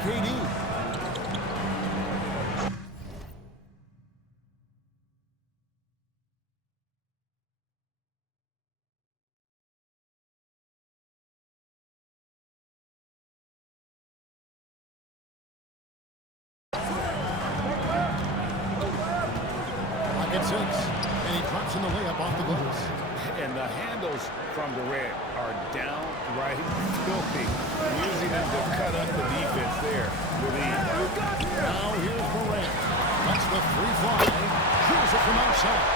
KD. Pocket 6, and he drops in the layup off the glass. And the handles from Durant are downright filthy, using them to cut up the defense there with ease. Now here's Durant. That's the free fly. Shoots it from outside.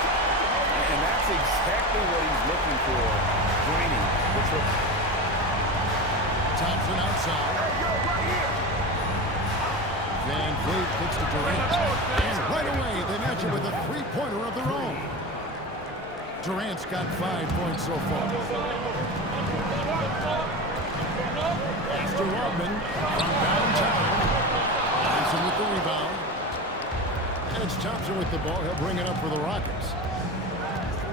And that's exactly what he's looking for, draining the triple. Thompson outside. Van Vliet kicks to Durant. And right away, they match it with a three-pointer of their own. Durant's got 5 points so far. Pass to Rodman from downtown. Thompson with the rebound. And it's Thompson with the ball. He'll bring it up for the Rockets.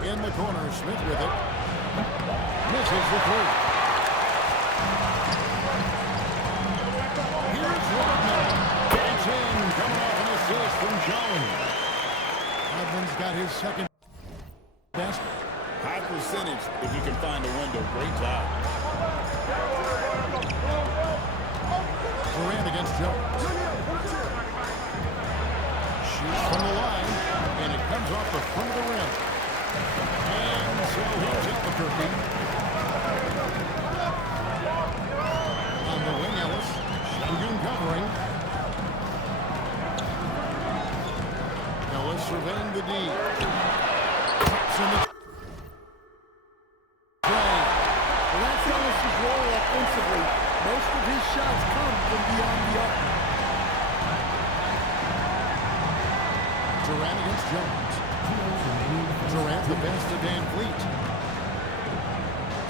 In the corner, Smith with it. Misses the three. Here's Rodman. It's in. Coming off an assist from Jones. Rodman's got his second best. High percentage if you can find a window. Great job. Durant against Jones. Shoots from the line, and it comes off the front of the rim. And so here's Albuquerque. On the wing, Ellis. Shogun covering. Ellis surveying the D. Traps in the That's Ellis' role offensively. Most of his shots come from beyond the arc. Durant against Jones. Durant the pass to Van Vliet.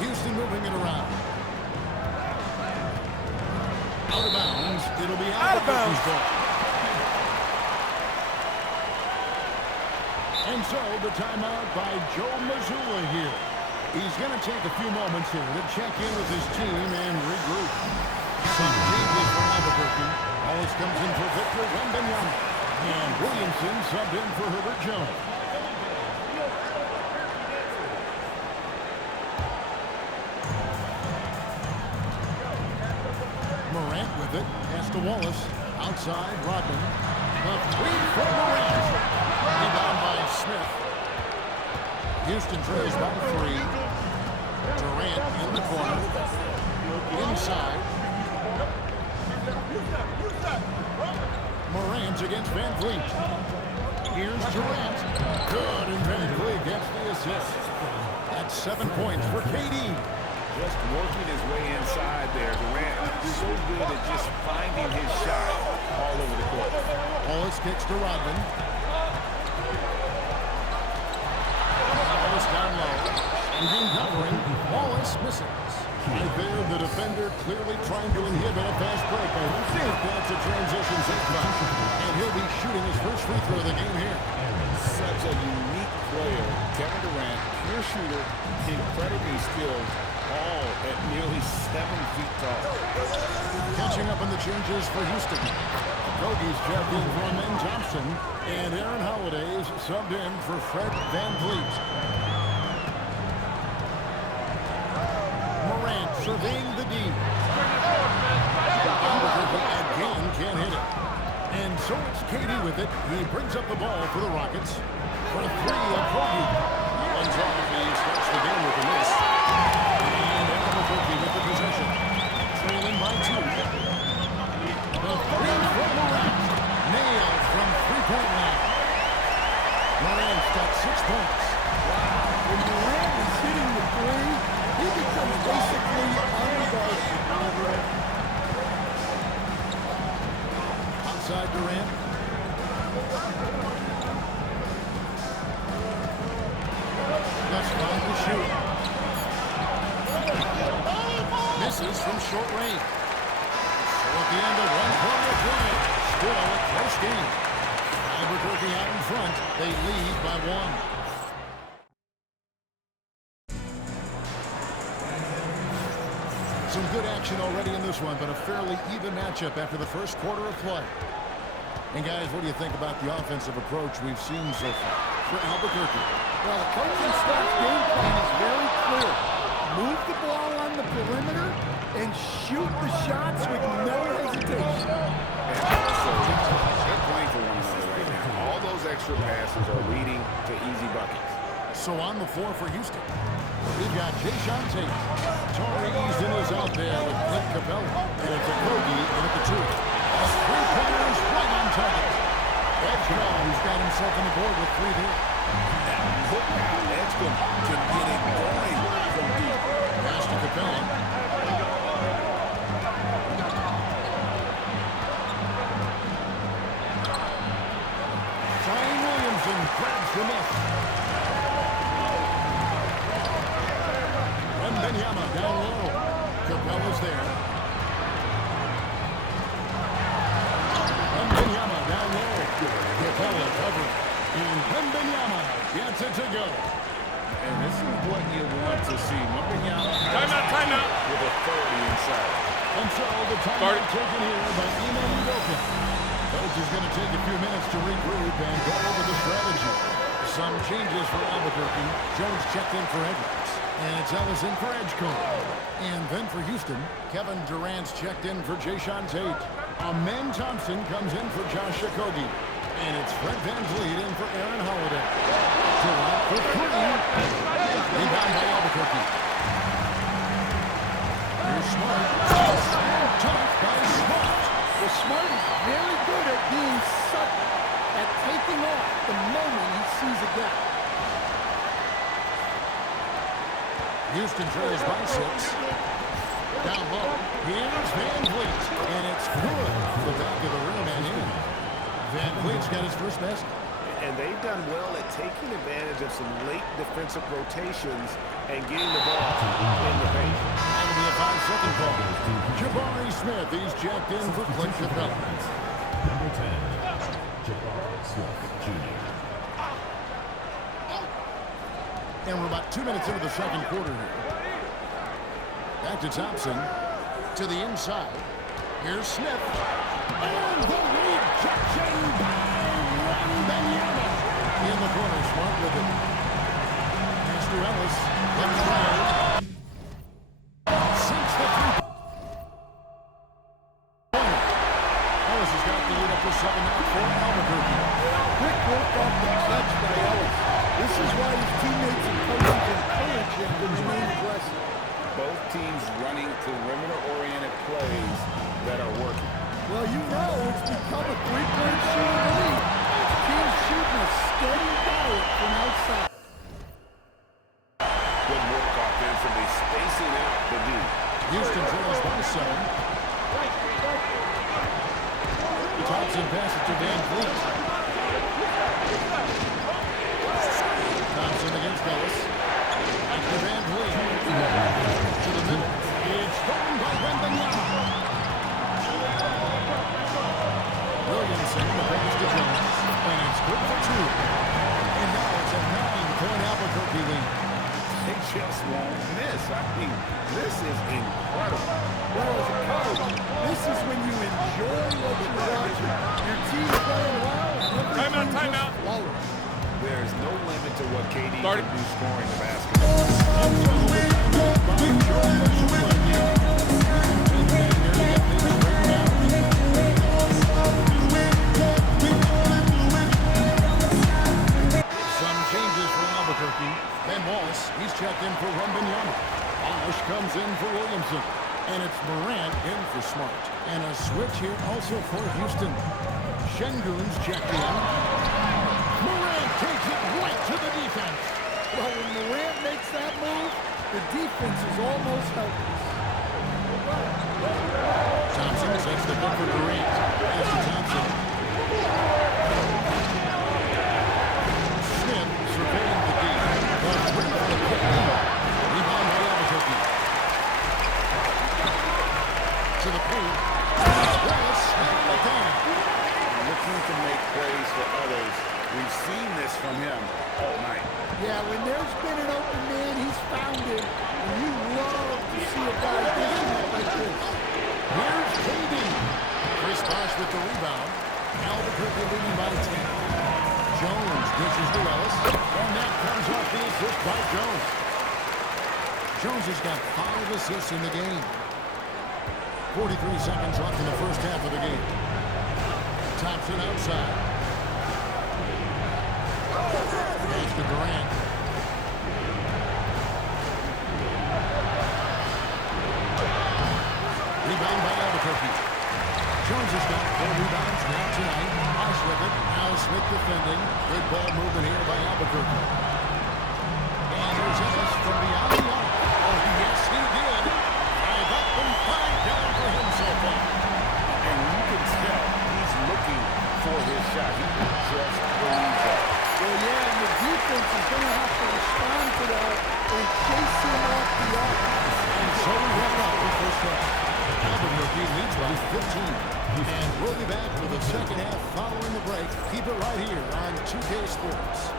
Houston moving it around. Out of bounds. It'll be out of bounds. And so the timeout by Joe Mazzulla here. He's going to take a few moments here to check in with his team and regroup. Some changes for Albuquerque. Wallace comes in for Victor Wembanyama. And Williamson subbed in for Herbert Jones. Morant with it. Pass to Wallace. Outside, Rodman. The three from Morant. Rebound by Smith. Houston trails by 3. Durant in the corner. Inside. Morant against Van Vliet. Here's Durant. Good, and Van Vliet gets the assist. That's 7 points for KD. Just working his way inside there. Durant so good at just finding his shot all over the court. Wallace kicks to Rodman. Wallace down low. Shooting covering. Wallace misses. Right there, the defender clearly trying to inhibit a fast break. I think that's a transition set back. And he'll be shooting his first free throw of the game here. Such a unique player. Kevin Durant, pure shooter, incredibly skilled, all at nearly 7 feet tall. Catching up on the changes for Houston. Kogi's checked in for Amen Thompson. And Aaron Holiday's subbed in for Fred Van Vliet. Morant surveying the D. Albuquerque again can't hit it. And so it's KD with it. He brings up the ball for the Rockets. For 3 of Kogi. One's off. He starts the game with a miss. And Albuquerque with the possession. Trailing by 2. The 3 from Morant. Nailed from three-point line. Morant's got 6 points. Wow. When Morant is hitting the 3, he becomes basically unguarded. Outside Durant. Just trying to shoot. Misses from short range. So at the end of 1:20 of play, still a close game. Albuquerque out in front. They lead by 1. Some good action. action already in this one, but a fairly even matchup after the first quarter of play. And guys, what do you think about the offensive approach we've seen so far for Albuquerque? Well, the coaching staff's game plan is very clear. Move the ball on the perimeter and shoot the shots with no hesitation. And also, they're playing for one another right now. All those extra passes are leading to easy buckets. So on the floor for Houston, we've got Jayshawn Tate. Torrey Easton is out there with Clint Capella. And it's a Kogi in at the two. Three-pointers right on target. Edgecombe's got himself on the board with 3 there. Look how Edgecombe can get it going from deep. Pass to Capella. Zion Williamson grabs the miss. Wembanyama down low. Capella's there. Wembanyama down low. Capella covered. And Wembanyama gets it to go. And this is what you want to see. Wembanyama Timeout. with authority inside. And so the timeout taken here by Ime Udoka. Coach is going to take a few minutes to regroup and go over the strategy. Some changes for Albuquerque. Jones checked in for Edwards. And it's Ellis in for Edgecombe. And then for Houston, Kevin Durant's checked in for Jayshawn Tate. Amen Thompson comes in for Josh Okogie. And it's Fred VanVleet in for Aaron Holiday. Durant for 3. Rebound by Albuquerque. Here's Smart. Tough by Smart. Well, Smart is very good at being sudden, at taking off the moment he sees a gap. Houston trails by 6. Down low. Here's VanVleet. And it's good. The back of the rim and in. VanVleet's got his first basket. And they've done well at taking advantage of some late defensive rotations and getting the ball in the paint. That'll be a 5-second call. Jabari Smith, he's checked in for Clint Capella. Number 10, Jabari Smith, Jr. And we're about 2 minutes into the second quarter here. Back to Thompson. To the inside. Here's Smith. And the rejection by Wembanyama. In the corner, Smart with it. Pass to Ellis. Left side. Sinks the three-pointer. Ellis has got the lead up to 7 now for Albuquerque. Quick work off the catch by Ellis. This is why his teammates and coaches encourage him to remain aggressive. Both teams running perimeter-oriented plays that are working. Well, you know it's become a three-point shooting lead. Teams shooting a steady diet from outside. Good work offensively, spacing out the D. Houston trails by 7. Thompson passes to VanVleet. Thompson against Ellis. Back to VanVleet. To the middle. It's stolen by Wembanyama. Williamson, the pass to Jones. And it's good for 2. And now it's a 9-point Albuquerque lead. They just won't miss. I mean, this is incredible. Well, as a coach, this is when you enjoy what you're watching. Your team's playing well and everything's just flowing. There's no limit to what KD Started. can do scoring the basketball. Some changes for Albuquerque. Ben Wallace, he's checked in for Wembanyama. Polish comes in for Williamson. And it's Morant in for Smart. And a switch here also for Houston. Şengün's checked in. Morant takes it right to the defense. Well, when Morant makes that move, the defense is almost helpless. Thompson sets the pick for Durant. Pass to Thompson. Smith surveying the D. The three for the pick. Rebound by Albuquerque. To the paint. Wallace slamming it down. Looking to make plays for others. We've seen this from him all night. Yeah, when there's been an open man, he's found it. And you love to see a guy dishing it like this. Here's KD. Chris Bosh with the rebound. Albuquerque leading by 10. Jones dishes to Ellis. And that comes off the assist by Jones. Jones has got 5 assists in the game. 43 seconds left in the first half of the game. Thompson outside. Pass to Durant. Rebound by Albuquerque. Jones has got 4 rebounds now tonight. Bosh with it. Now Smith defending. Good ball movement here by Albuquerque. And here's Ellis from beyond the arc. Oh, yes, he did. 5 up and 5 down for him so far. And you can tell he's looking for his shot. He just believes that. Well, yeah, and the defense is going to have to respond to that and chase him off the arc. And so we wrap up the first half. Albuquerque leads by 15. And we'll be back with the second half following the break. Keep it right here on 2K Sports.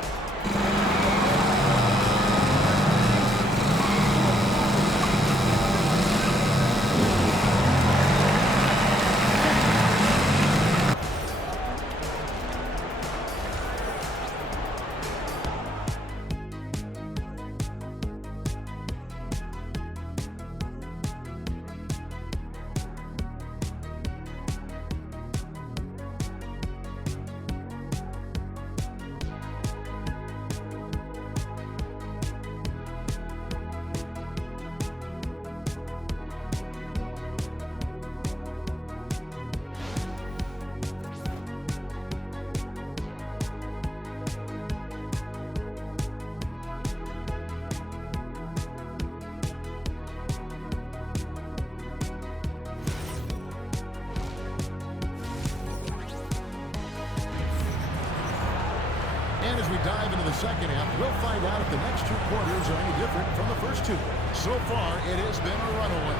And as we dive into the second half, we'll find out if the next 2 quarters are any different from the first 2. So far, it has been a runaway.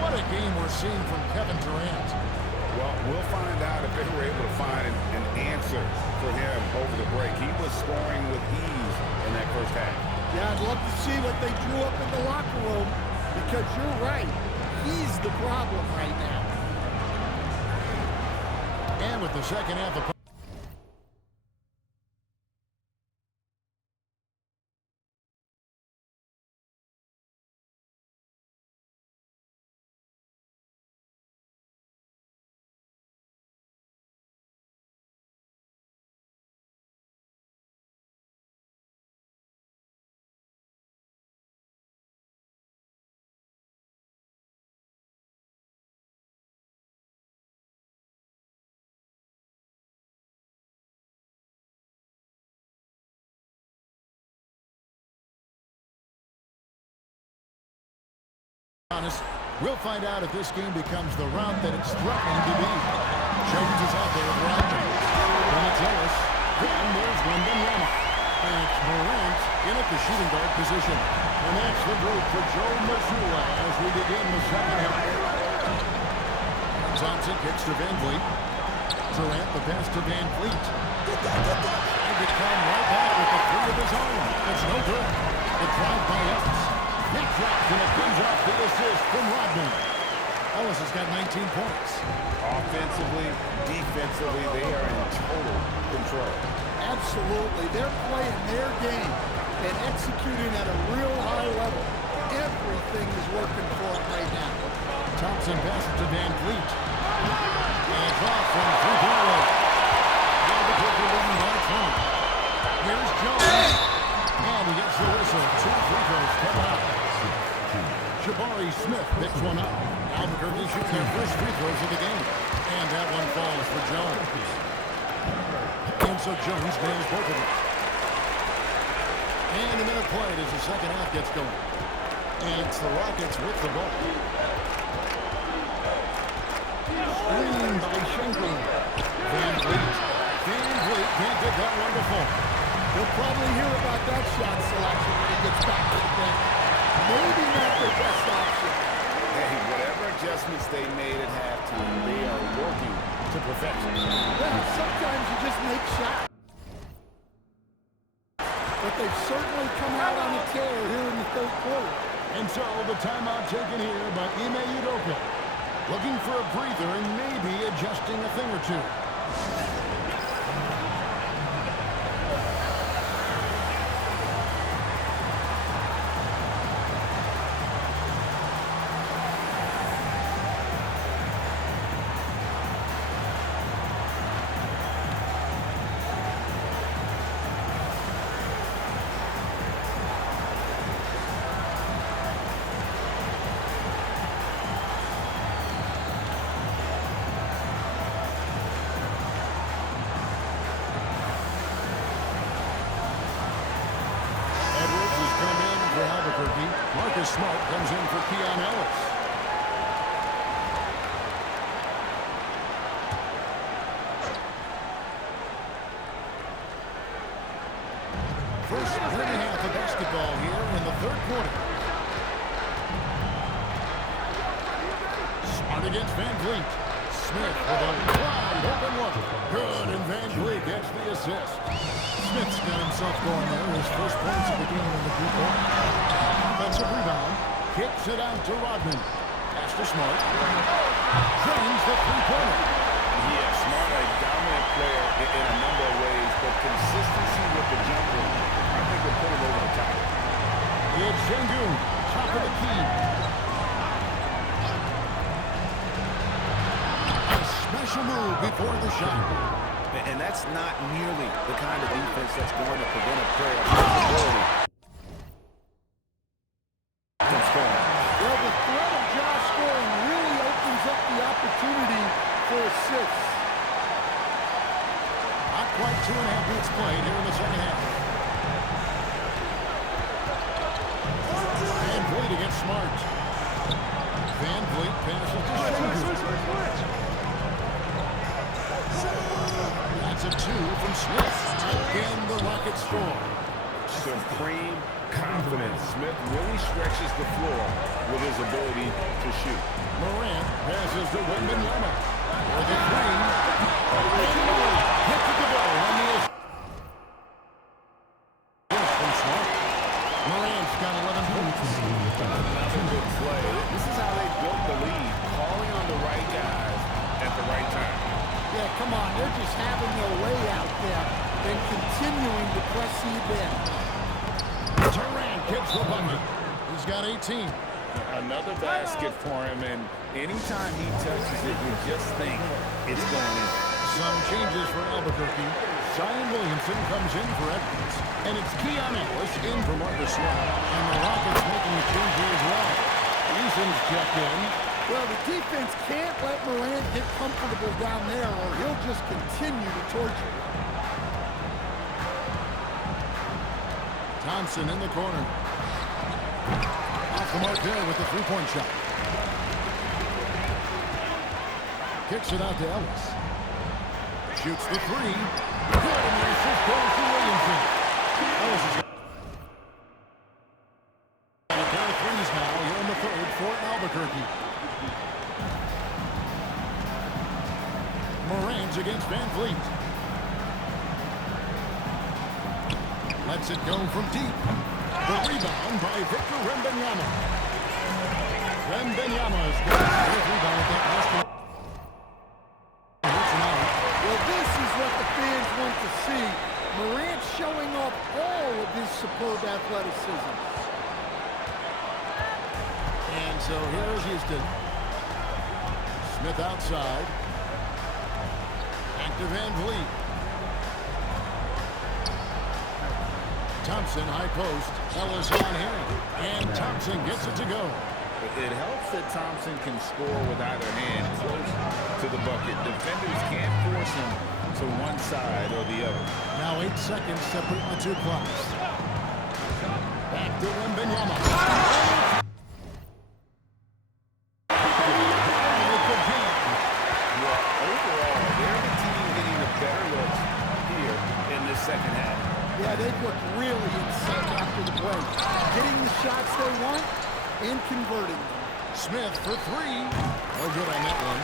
What a game we're seeing from Kevin Durant. Well, we'll find out if they were able to find an answer for him over the break. He was scoring with ease in that first half. Yeah, I'd love to see what they drew up in the locker room because you're right. He's the problem right now. And with the second half of honest, we'll find out if this game becomes the route that it's threatening to be. Jones is out there with Rodman. Then it's Ellis. Then there's Wembenyama. And it's Morant in at the shooting guard position. And that's the group for Joe Mazzulla as we begin the second half. Thompson kicks to Van Vliet. Durant the pass to Van Vliet. And to come right back with the 3 of his own. It's no good. The drive by Ellis. He drops and it comes off the assist from Rodman. Ellis has got 19 points. Offensively, defensively, they are in total control. Absolutely. They're playing their game and executing at a real high level. Everything is working for them right now. Thompson passes to Van Vliet. And it's off from free-throw line. Albuquerque leading by 20. Here's Jones. And he gets the whistle. 2 free throws coming up. Jabari Smith picks one up. Albuquerque shoots their first free throws of the game. And that one falls for Jones. And so Jones nails both of them. And a minute played as the second half gets going. And it's the Rockets with the ball. Screen by Schengen. Van Vliet. Van Vliet can't get that one to fall. He'll probably hear about that shot selection when he gets back to the bench. Maybe not their best option. Hey, whatever adjustments they made at halftime, they are working to perfection. Well, sometimes you just make shots. But they've certainly come out on a tear here in the third quarter. And so the timeout taken here by Ime Udoka. Looking for a breather and maybe adjusting a thing or two. Marcus Smart comes in for Keon Ellis. First and a half of basketball here in the third quarter. Smart against Van Vliet. Smith with a wide open look. Good, and Van Vliet gets the assist. Smith's got himself going there. His first points of the game in the three-point. Offensive rebound. Kicks it out to Rodman. Pass to Smart. Drains the three-pointer. Yeah, Smart, a dominant player in a number of ways, but consistency with the jumper, I think will put him over the top. It's Sengun, top of the key. A special move before the shot. And that's not nearly the kind of defense that's going to prevent a player from ability from scoring. Well, the threat of Josh scoring really opens up the opportunity for assists. Not quite 2.5 minutes played here in the second half. Van Vliet against Smart. Van Vliet passes to Sengun. That's a two from Smith. Again, the Rockets score. Supreme confidence. Smith really stretches the floor with his ability to shoot. Morant passes to Wembanyama. For the three. Wembanyama hits the ball on the assist from Smart. Morant's got 11 points. Another good play. This is how they built the lead, calling on the right guys at the right time. Yeah, come on. They're just having their way out there and continuing to press you in. Durant kicks the bucket. He's got 18. Another basket for him, and anytime he touches it, you just think it's going in. Some changes for Albuquerque. Zion Williamson comes in for Edwards. And it's Keon Ellis in for Marcus Smart. And the Rockets making a change here as well. Eason's checked in. Well, the defense can't let Morant get comfortable down there or he'll just continue to torture. Thompson in the corner. Off the mark there with the three-point shot. Kicks it out to Ellis. Shoots the three. Good, and the assist goes to Williamson. Ellis has got a pair of threes now here in the third for Albuquerque. Morant against Van Vliet. Lets it go from deep. The rebound by Victor Wembanyama. Wembanyama's got a rebound at that last one. Well, this is what the fans want to see. Morant showing off all of his superb athleticism. And so here's Houston. Smith outside. Back to Van Vliet. Thompson, high post. Ellis on here. And Thompson gets it to go. It helps that Thompson can score with either hand close to the bucket. Defenders can't force him to one side or the other. Now 8 seconds separate the two clocks. Back to Wembanyama. Overall, they're the team getting the better looks here in this second half. Yeah, they've looked really in sync after the play. Getting the shots they want and converting them. Smith for three. No good on that one.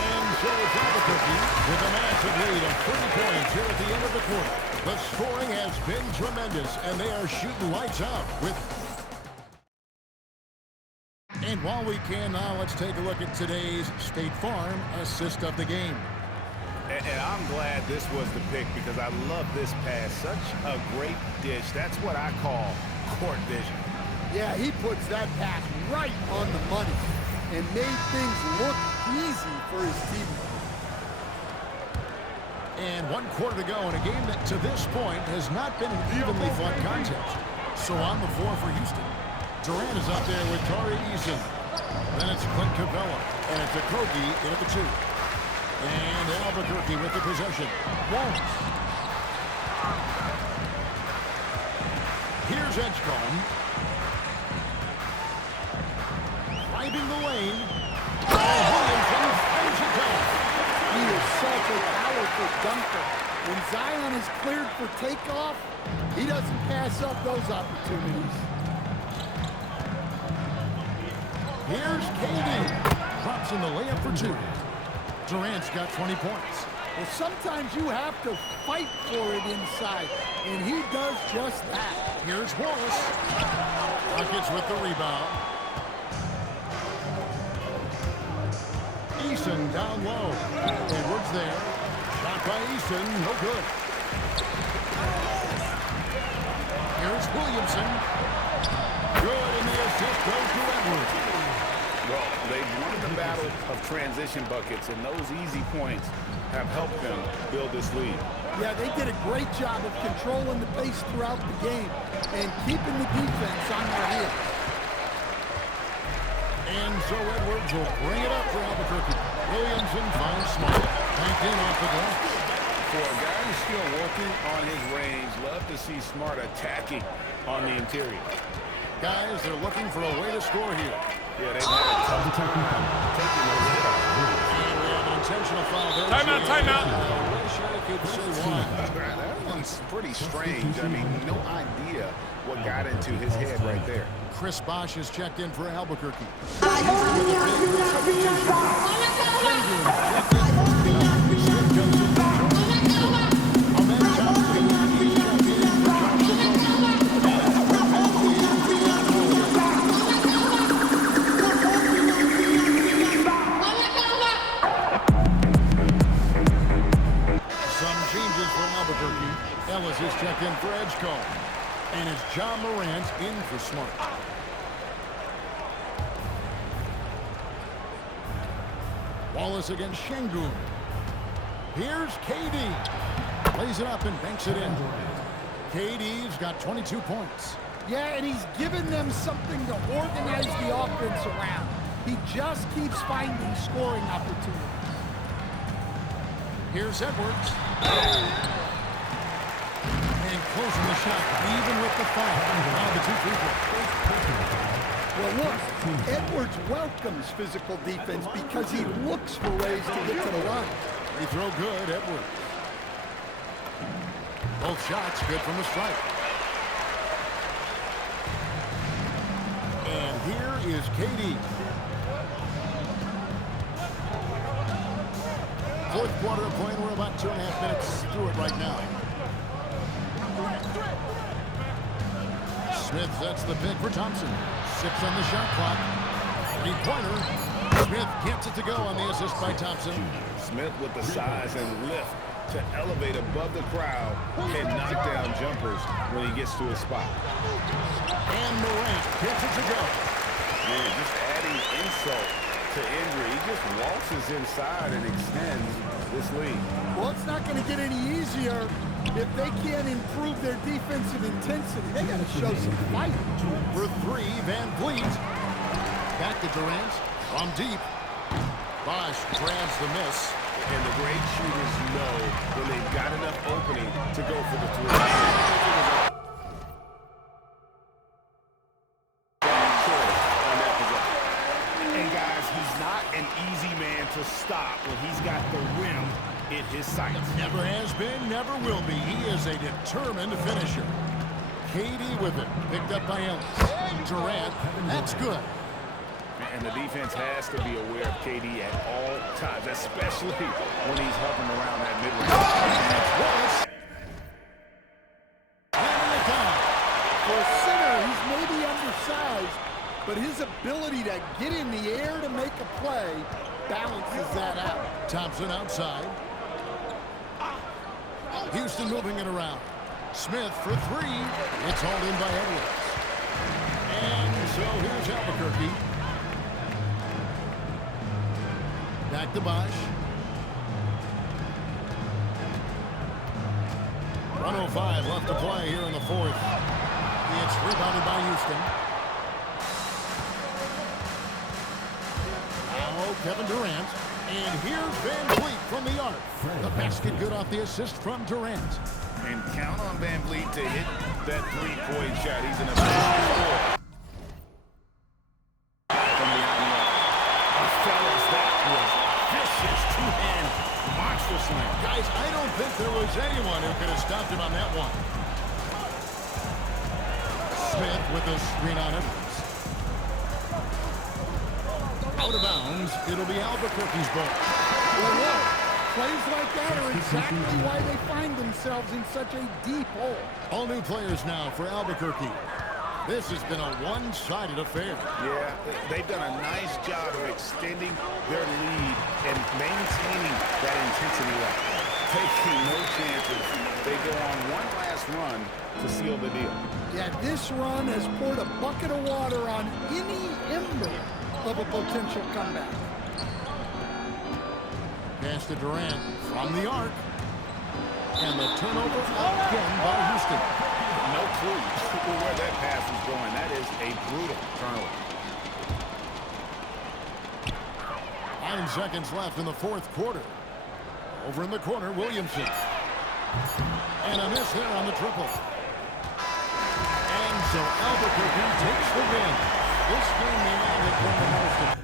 And so it's Albuquerque with a massive lead of 30 points here at the end of the quarter. The scoring has been tremendous, and they are shooting lights out with... And while we can now, let's take a look at today's State Farm assist of the game. And I'm glad this was the pick because I love this pass. Such a great dish. That's what I call court vision. Yeah, he puts that pass right on the money and made things look easy for his teammates. And 1 quarter to go in a game that to this point has not been an evenly fought contest. So on the floor for Houston. Durant is up there with Tari Eason. Then it's Clint Capella. And it's Okogie in at the 2. And Albuquerque with the possession. Wallace. Here's Edgecombe. Driving the lane. Williamson finds it down. He is such a powerful dunker. When Zion is cleared for takeoff, he doesn't pass up those opportunities. Here's KD. Drops in the layup for 2. Durant's got 20 points. Well, sometimes you have to fight for it inside, and he does just that. Here's Wallace. Rockets with the rebound. Eason down low. Edwards there. Shot by Eason, no good. Here's Williamson. Good, and the assist goes to Edwards. Well, they've won the battle of transition buckets, and those easy points have helped them build this lead. Yeah, they did a great job of controlling the pace throughout the game and keeping the defense on their heels. And so Edwards will bring it up for Albuquerque. Williamson finds Smart. Banked in off the glass. For a guy who's still working on his range, love to see Smart attacking on the interior. Guys, they're looking for a way to score here. Yeah, they've had a tough time taking those shots. And we have an intentional foul there. Timeout. I wish I could say why. That one's pretty strange. I mean, no idea what got into his head right there. Chris Bosh has checked in for Albuquerque. Ellis is checked in for Edgecombe. And it's John Morant in for Smart. Wallace against Şengün. Here's KD. Plays it up and banks it in. KD's got 22 points. Yeah, and he's given them something to organize the offense around. He just keeps finding scoring opportunities. Here's Edwards. And closing the shot, even with the foul. Now the 2 free throws. Well, look, Edwards welcomes physical defense because he looks for ways to get to the line. They throw good, Edwards. Both shots good from the strike. And here is KD. Fourth quarter of play, and we're about 2.5 minutes through it right now. Smith sets the pick for Thompson. 6 on the shot clock. 3-pointer. Smith gets it to go on the assist by Thompson. Smith with the size and lift to elevate above the crowd and knock down jumpers when he gets to his spot. And Morant gets it to go. Man, just adding insult to injury. He just waltzes inside and extends this lead. Well, it's not going to get any easier if they can't improve their defensive intensity. They got to show some fight. For 3, Van Vliet. Back to Durant. From deep. Bosh grabs the miss. And the great shooters know when they've got enough opening to go for the 3. And guys, he's not an easy man to stop when he's got the rim in his sights. Never has been, never will be. He is a determined finisher. KD with it. Picked up by Ellis. Durant. That's good. And the defense has to be aware of KD at all times, especially when he's hovering around that mid-range. undersized, but his ability to get in the air to make a play balances that out. Thompson outside. Houston moving it around. Smith for three. It's hauled in by Edwards. And so here's Albuquerque. Back to Bosch. 1:05 left to play here in the fourth. It's rebounded by Houston. Now Kevin Durant. And here's Van Vliet from the arc. The basket good off the assist from Durant. And count on Van Vliet to hit that three-point shot. He's in a position to score. From beyond the arc. Oh, fellas, that was vicious two-hand monster slam. Guys, I don't think there was anyone who could have stopped him on that one. Smith with a screen on Edwards. Out of bounds, it'll be Albuquerque's ball. Well, look, plays like that are exactly why they find themselves in such a deep hole. All new players now for Albuquerque. This has been a one-sided affair. Yeah, they've done a nice job of extending their lead and maintaining that intensity level. Taking no chances. They go on one last run to seal the deal. Yeah, this run has poured a bucket of water on any ember of a potential comeback. Pass to Durant from the arc. And the turnover again by Houston. No clue where that pass is going. That is a brutal turnover. 9 seconds left in the fourth quarter. Over in the corner, Williamson. And a miss there on the triple. And so Albuquerque takes the win. This game may not have been the most.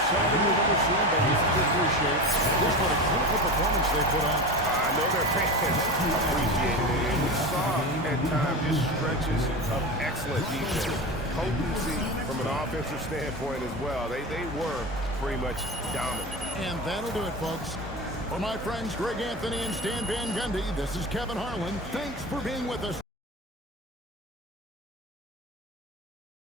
Something we've ever seen, but we appreciate just what a critical performance they put on. I know their fans appreciate it. And we saw at times just stretches of excellent defense. Potency from an offensive standpoint as well. They were pretty much dominant. And that'll do it, folks. For my friends Greg Anthony and Stan Van Gundy, this is Kevin Harlan. Thanks for being with us.